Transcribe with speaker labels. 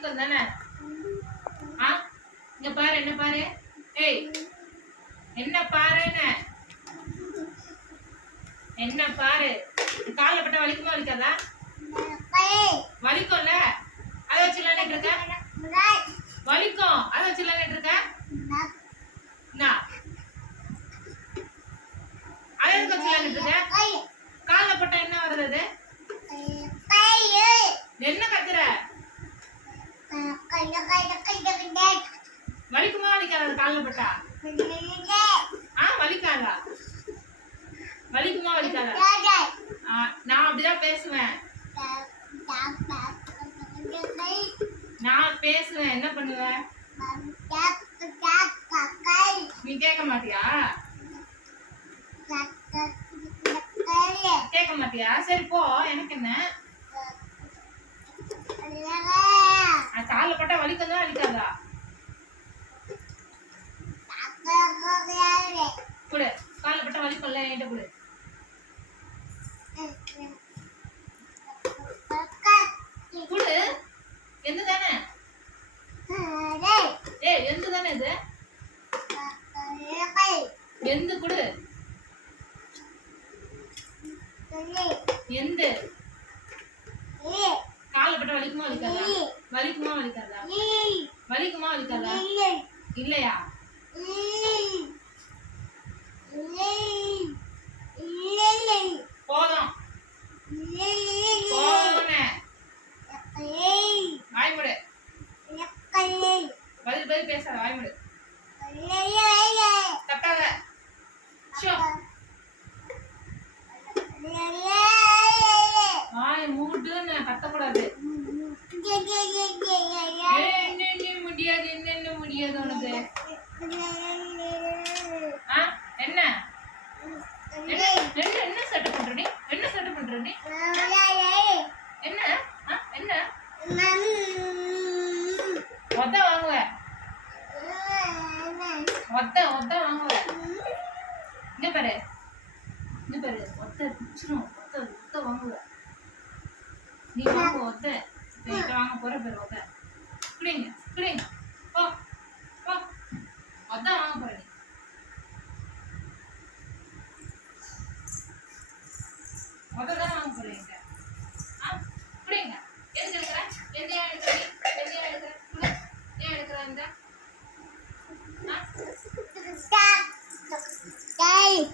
Speaker 1: வலிக்கும் தானே? ஆ? இங்க பாரு என்ன பாரு? ஏய் என்ன பாருன்னு? என்ன பாரு? காலில் பட்டா வலிக்குமா வலிக்காதா? வலிக்கும்ல? அதை வச்சு விளையாண்டு இருக்க? வலிக்கும். அதை வச்சு விளையாண்டு இருக்க? அதை எதுக்கு வச்சு விளையாண்டு இருக்க? காலில் பட்டா என்ன வருது அது என்ன கத்துற வலிக்குமா வலிக்காதா அது காலில் பட்டா ஆ வலிக்காதா? வலிக்குமா வலிக்காதா? நான் அப்படிதான் பேசுவேன். நான் பேசுவேன். என்ன பண்ணுவ? நீ கேட்க மாட்டியா? கேட்க மாட்டியா? சரி போ. எனக்கு என்ன? ஆ, காலில் பட்டா வலிக்கதா வலிக்காதா கொடு காலில் கொடு. கொடு. எந்த தானே ஏய் எந்த தானே இது? எந்த கொடு. எந்த? வலிக்குமா வலிக்காதா? வலிக்குமா வலிக்காதா? வலிக்குமா வலிக்காதா? இல்லையா? போதும் கத்தக்கூடாது. முடியாது என்ன என்ன முடியாது உனக்கு. என்ன? என்ன சட்டை பண்ற நீ? என்ன சட்டை பண்ற நீ? என்ன? என்ன? ஒத்த வாங்குவ. ஒத்த ஒத்த வாங்குவ. இங்க பாரு. இங்க பாரு. ஒத்த பிச்சிரும் ஒத்த ஒத்த வாங்குவ. நீ வாங்க ஒத்த. இப்ப வாங்க போற பேர் ஒத்த. குடிங்க குடிங்க cây